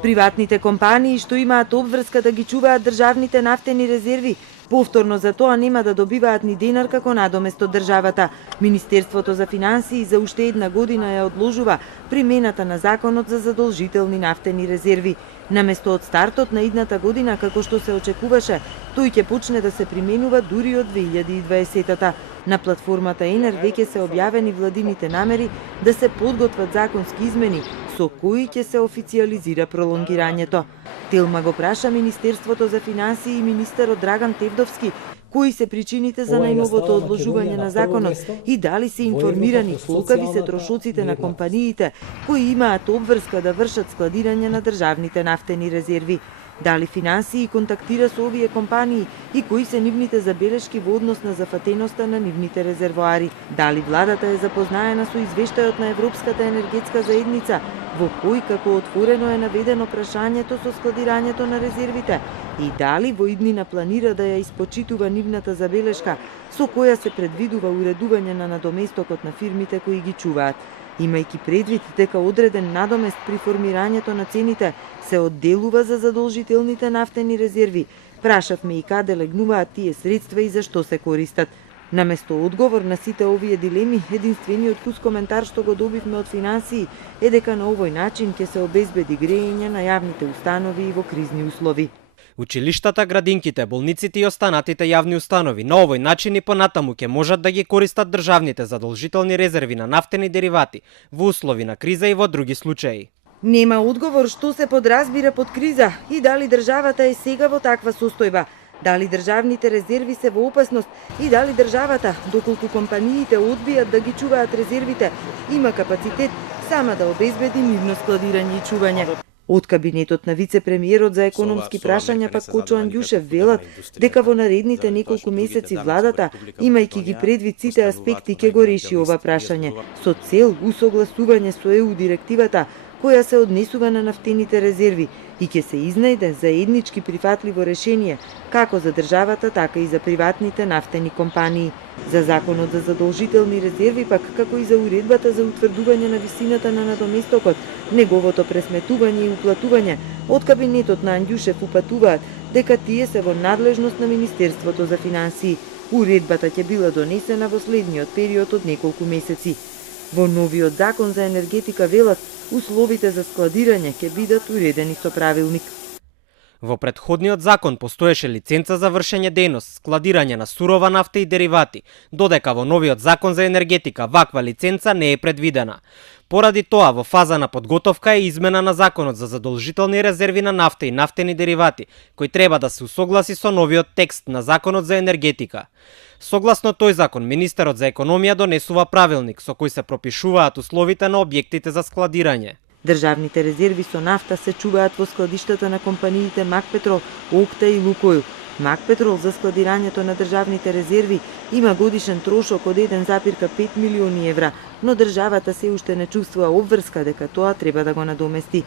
Приватните компании што имаат обврска да ги чуваат државните нафтени резерви, повторно за тоа нема да добиваат ни денар како надомест од државата. Министерството за финансии за уште една година ја одложува примената на законот за задолжителни нафтени резерви. Наместо од стартот на идната година, како што се очекуваше, тој ќе почне да се применува дури од 2020-та. На платформата Енер веќе се објавени владините намери да се подготват законски измени со кои ќе се официализира пролонгирањето. Телма го праша Министерството за финансии и министерот Драган Тевдовски кои се причините за најновото одложување на законот и дали се информирани колкави се трошоците на компаниите кои имаат обврска да вршат складирање на државните нафтени резерви. Дали финансии контактира со овие компании и кои се нивните забелешки во однос на зафатеноста на нивните резервоари. Дали владата е запознаена со извештајот на Европската енергетска заедница, во кој како отворено е наведено прашањето со складирањето на резервите и дали во иднина планира да ја испочитува нивната забелешка со која се предвидува уредување на надоместокот на фирмите кои ги чуваат. Имајќи предвид дека одреден надомест при формирањето на цените се одделува за задолжителните нафтени резерви, прашавме и каде легнуваат тие средства и за што се користат. Наместо одговор на сите овие дилеми, единствениот пус коментар што го добивме од финансии е дека на овој начин ќе се обезбеди грејење на јавните установи и во кризни услови. Училиштата, градинките, болниците и останатите јавни установи на овој начин и понатаму ќе можат да ги користат државните задолжителни резерви на нафтени деривати во услови на криза и во други случаи. Нема одговор што се подразбира под криза и дали државата е сега во таква состојба, дали државните резерви се во опасност и дали државата, доколку компаниите одбијат да ги чуваат резервите, има капацитет сама да обезбеди нивно складирање и чување. Од кабинетот на вице-премиерот за економски прашања пак Кочо Андјушев велат дека во наредните неколку месеци владата, имајќи ги предвид сите аспекти, ќе го реши ова прашање со цел усогласување со ЕУ директивата која се однесува на нафтените резерви и ќе се изнајде заеднички прифатливо решение како за државата, така и за приватните нафтени компании. За законот за задолжителни резерви пак како и за уредбата за утврдување на висината на надоместокот, неговото пресметување и уплатување, од кабинетот на Андјушев упатуваат дека тие се во надлежност на Министерството за финансии. Уредбата ќе била донесена во следниот период од неколку месеци. Во новиот закон за енергетика велат, условите за складирање ќе бидат уредени со правилник. Во претходниот закон постоеше лиценца за вршење дејност, складирање на сурова нафта и деривати, додека во новиот закон за енергетика ваква лиценца не е предвидена. Поради тоа, во фаза на подготовка е измена на законот за задолжителни резерви на нафта и нафтени деривати, кој треба да се усогласи со новиот текст на законот за енергетика. Согласно тој закон, министерот за економија донесува правилник со кој се пропишуваат условите на објектите за складирање. Државните резерви со нафта се чуваат во складиштата на компаниите Макпетрол, Окта и Лукойл. Макпетрол за складирањето на државните резерви има годишен трошок од 1,5 милиони евра, но државата се уште не чувствува обврска дека тоа треба да го надомести.